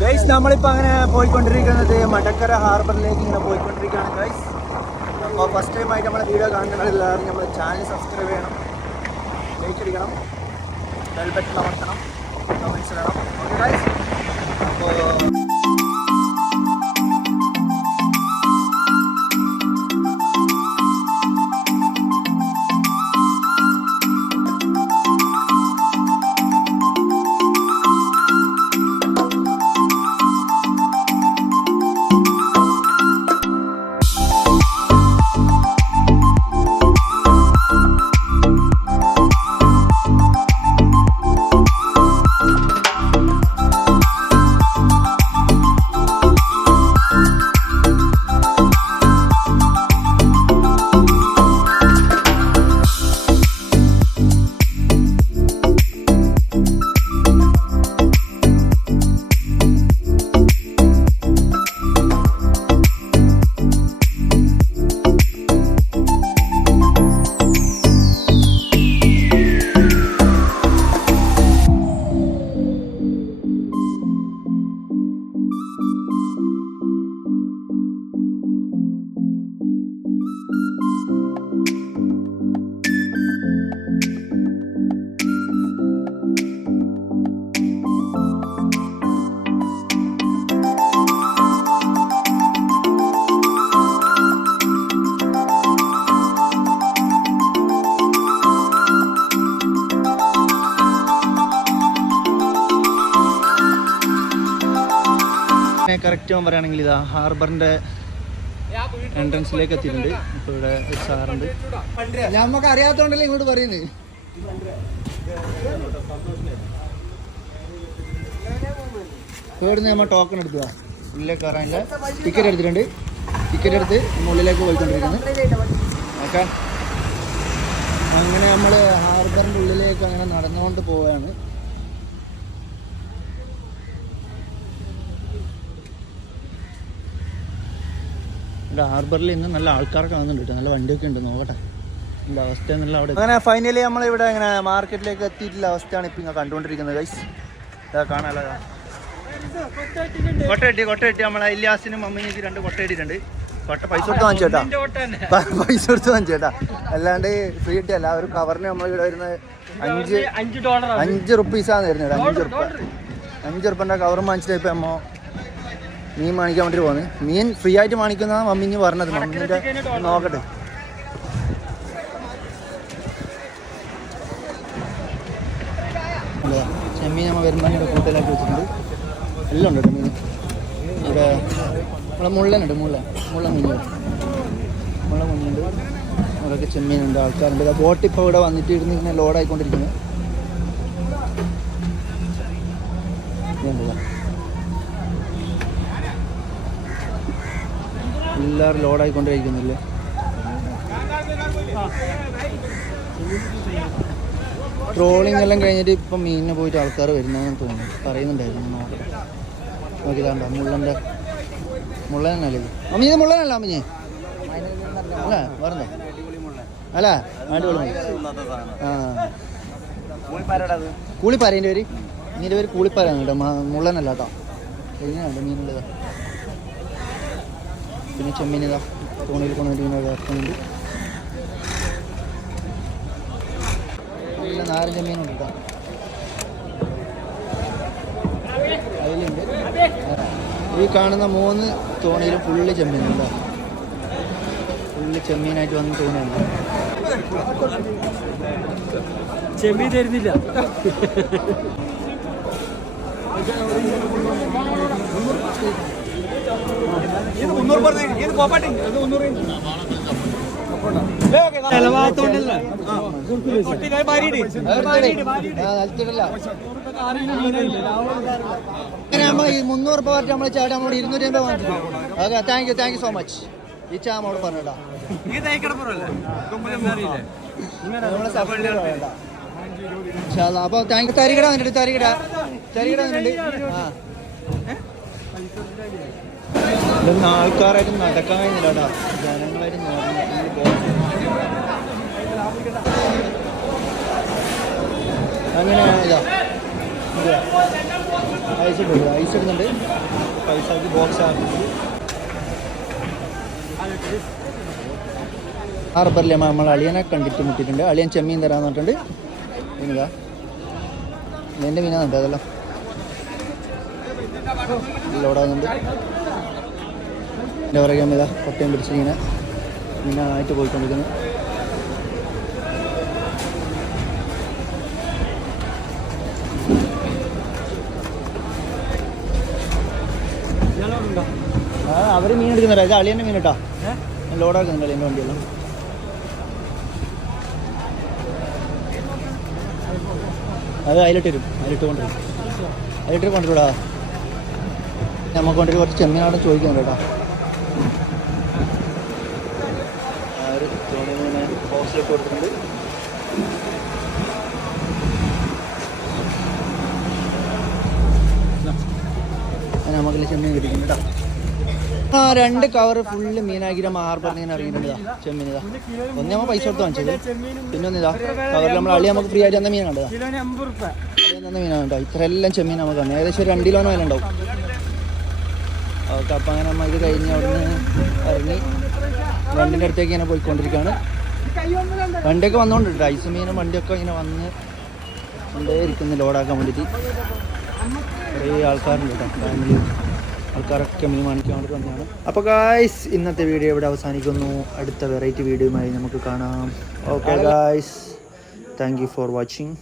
Guys നമ്മളിപ്പോൾ അങ്ങനെ പോയിക്കൊണ്ടിരിക്കുന്നത് മടക്കര ഹാർബറിലേക്ക് ഇങ്ങനെ പോയിക്കൊണ്ടിരിക്കുകയാണ് ഗൈസ് അപ്പോൾ ഫസ്റ്റ് ടൈം ആയിട്ട് നമ്മളെ വീഡിയോ കാണുന്നത് എല്ലാവരും നമ്മൾ ചാനൽ സബ്സ്ക്രൈബ് ചെയ്യണം. ലൈക്ക് അടിക്കണം ബെൽബറ്റ് അമർത്തണം. കറക്റ്റ് ഞാൻ പറയുകയാണെങ്കിൽ ഇതാ ഹാർബറിന്റെ എൻട്രൻസിലേക്ക് എത്തിയിട്ടുണ്ട് ഇപ്പോൾ ഇവിടെ സാറുണ്ട്. നമുക്ക് അറിയാത്തോണ്ടല്ലേ ഇങ്ങോട്ട് പറയുന്നത് ഇവിടുന്ന് നമ്മൾ ടോക്കൺ എടുക്കുക ഉള്ളിലേക്ക് കയറാനില്ല ടിക്കറ്റ് എടുത്തിട്ടുണ്ട്. ടിക്കറ്റ് എടുത്ത് ഉള്ളിലേക്ക് പോയിക്കൊണ്ടിരിക്കുന്നു. ഓക്കെ. അങ്ങനെ നമ്മൾ ഹാർബറിന്റെ ഉള്ളിലേക്ക് അങ്ങനെ നടന്നുകൊണ്ട് പോവുകയാണ്. ഇവിടെ ഹാർബറിൽ ഇന്ന് നല്ല ആൾക്കാരൊക്കെ കാണുന്നുണ്ട് നല്ല വണ്ടിയൊക്കെ ഉണ്ട്. നോക്കട്ടെ. എന്റെ അവസ്ഥ നല്ല അവിടെ. അങ്ങനെ ഫൈനലി നമ്മൾ ഇവിടെ ഇങ്ങനെ മാർക്കറ്റിലേക്ക് എത്തിയിട്ടുള്ള അവസ്ഥയാണ് ഇപ്പം ഇങ്ങനെ കണ്ടുകൊണ്ടിരിക്കുന്നത് ഗൈസ് ഇതാ കാണാലോ. കൊട്ട കിട്ടി കൊട്ട കിട്ടി. നമ്മളെ ഇല്ലാസിനും അമ്മയ്ക്ക് രണ്ട് കൊട്ടയിട്ടിട്ടുണ്ട് കൊട്ട പൈസ കൊടുത്ത് വാങ്ങിച്ചേട്ടാ പൈസ കൊടുത്ത് വാങ്ങിച്ചേട്ടാ അല്ലാണ്ട് ഫ്രീ കിട്ടിയല്ല. ഒരു കവറിന് നമ്മൾ ഇവിടെ വരുന്നത് അഞ്ച് അഞ്ച് റുപ്പീസാണ് വരുന്നത്. അഞ്ച് റുപ്പ അഞ്ച് റുപ്പന്റെ കവർ വാങ്ങിച്ചിട്ട് ഇപ്പം അമ്മ മീൻ മാണിക്കാൻ വേണ്ടി പോകുന്നത് മീൻ ഫ്രീ ആയിട്ട് വാങ്ങിക്കുന്നതാണ് മമ്മിഞ്ഞ് പറഞ്ഞത്. മമ്മീന്റെ നോക്കട്ടെ. ചെമ്മീൻ നമ്മൾ വരുമ്പോൾ കൂടുതലാക്കി വെച്ചിട്ടുണ്ട്. എല്ലാം ഉണ്ട് മീൻ ഇവിടെ നമ്മളെ മുള്ളനുണ്ട് മുള്ള മുള്ള മീൻ മുള്ള മീനുണ്ട് അതൊക്കെ ചെമ്മീനുണ്ട് ആൾക്കാരുണ്ട്. ബോട്ട് ഇപ്പോൾ ഇവിടെ വന്നിട്ട് ഇരുന്ന് ഇങ്ങനെ ലോഡായിക്കൊണ്ടിരിക്കുന്നത് ഇതുണ്ടല്ലോ. എല്ലാവരും ലോഡായിക്കൊണ്ടിരിക്കുന്നില്ലേ? ട്രോളിംഗ് എല്ലാം കഴിഞ്ഞിട്ട് ഇപ്പം മീനിനെ പോയിട്ട് ആൾക്കാർ വരുന്നതെന്ന് തോന്നുന്നു. പറയുന്നുണ്ടായിരുന്നു നോക്കാം നോക്കി മുള്ളന്റെ മുള്ളൻ തന്നെയല്ലേ ഇത്? അമ്മ ഇത് മുള്ളനല്ല അമ്മഞ്ഞ് അല്ല പറഞ്ഞോ അല്ല അടിപൊളി ആ. കൂളിപ്പാരേന്റെ പേര്? ഇതിന്റെ പേര് കൂളിപ്പാരാണ് കേട്ടോ. മുള്ളനല്ല കേട്ടോ. എങ്ങനെയുണ്ട് മീനുള്ളത്. പിന്നെ ചെമ്മീൻ ഇതാ തോണിയിൽ കൊണ്ടുപോയിട്ട് വേർക്കുന്നുണ്ട് പിന്നെ നാരഞ്ച മീനുണ്ട് കേട്ടോ. അതിലുണ്ട്. ഈ കാണുന്ന മൂന്ന് തോണിയിലും ഫുള്ള് ചെമ്മീനുണ്ട് ഫുള്ള് ചെമ്മീനായിട്ട് വന്ന് തോണിയുണ്ട് ചെമ്മീൻ തരുന്നില്ല. മുന്നൂറ് രൂപ നമ്മളെ ചേട്ടാ നമ്മൾ ഇരുന്നൂറ്റി അമ്പത് വാങ്ങിച്ചു okay thank you thank you so much ഈ ചാ നമ്മോട് പറഞ്ഞിട്ടാ അപ്പൊ താങ്ക് യു തരികട വന്നിട്ട് തരികട. തരികട വന്നിട്ട് ആ. ആൾക്കാരായിട്ട് നടക്കാൻ കഴിഞ്ഞില്ല കേട്ടോ ജനങ്ങളായിട്ട് നടന്നു അങ്ങനെ ഇതാ ഇത്. ഐസ് ഇട്ടു ഐസ് ഇടുന്നുണ്ട്. പൈസ ആക്കി ബോക്സ് ആക്കി. ഹാർബറിലെ നമ്മൾ അളിയനെ കണ്ടിട്ട് മുട്ടിയിട്ടുണ്ട്. അളിയൻ ചെമ്മീൻ തരാന്ന് പറഞ്ഞിട്ടുണ്ട്. മീനുക എന്റെ മീനാന്നുണ്ട് അതെല്ലാം ലോടാകുന്നുണ്ട് എന്റെ പറയുക ഇതാ കൊട്ടയം പിടിച്ചിങ്ങനെ മീനായിട്ട് പോയിക്കൊണ്ടിരിക്കുന്നു. ഇയാളോടുണ്ടോ ആ അവർ മീൻ എടുക്കുന്നില്ല ഇത് അളിയന്റെ മീൻ കേട്ടോ. ലോഡ് ലോഡാക്കുന്നുണ്ട് അളിയന്റെ വണ്ടിയെല്ലാം. അത് അതിലിട്ട് വരും അതിലിട്ട് കൊണ്ടുവരും. അതിലിട്ട് കൊണ്ടുവരൂടാ. നമുക്ക് കൊണ്ടുവരും കുറച്ച് ചെമ്മീനാടും ചോദിക്കുന്നുണ്ട് കേട്ടോ. ചെമ്മീൻ കിട്ടിയിട്ടുണ്ട് കേട്ടോ ആ രണ്ട് കവർ ഫുള്ള് മീനാഗിരി ഹാർബറിന് ഇങ്ങനെ ഇറങ്ങിയിട്ടുണ്ട് ചെമ്മീൻ ഇതാ. ഒന്ന് നമ്മൾ പൈസ കൊടുത്ത് വാങ്ങിച്ചത്. പിന്നെ ഒന്നിതാ കവറിൽ നമ്മൾ അളി നമുക്ക് ഫ്രീ ആയിട്ട് തന്ന തന്ന മീനാണ് കേട്ടോ. ഇത്രയെല്ലാം ചെമ്മീൻ നമുക്ക് ഏകദേശം രണ്ട് കിലോന് വില ഉണ്ടാവും. ഓക്കെ അപ്പം അങ്ങനെ നമ്മൾ ഇത് കഴിഞ്ഞ് അവിടുന്ന് ഇറങ്ങി വണ്ടിന്റെ അടുത്തേക്ക് ഇങ്ങനെ പോയിക്കൊണ്ടിരിക്കുകയാണ് വണ്ടിയൊക്കെ വന്നുകൊണ്ടിട്ട് ഐസ് മീനും വണ്ടിയൊക്കെ ഇങ്ങനെ വന്ന് കൊണ്ടേ ഇരിക്കുന്നു ലോഡാക്കാൻ വേണ്ടിയിട്ട്. കുറേ ആൾക്കാരുണ്ട് കേട്ടോ. ഫാമിലി ആൾക്കാരൊക്കെ മീൻ വാങ്ങിക്കാൻ വേണ്ടി വന്നതാണ്. അപ്പോൾ ഗായ്സ് ഇന്നത്തെ വീഡിയോ ഇവിടെ അവസാനിക്കുന്നു. അടുത്ത വെറൈറ്റി വീഡിയോയുമായി നമുക്ക് കാണാം. Okay guys thank you for watching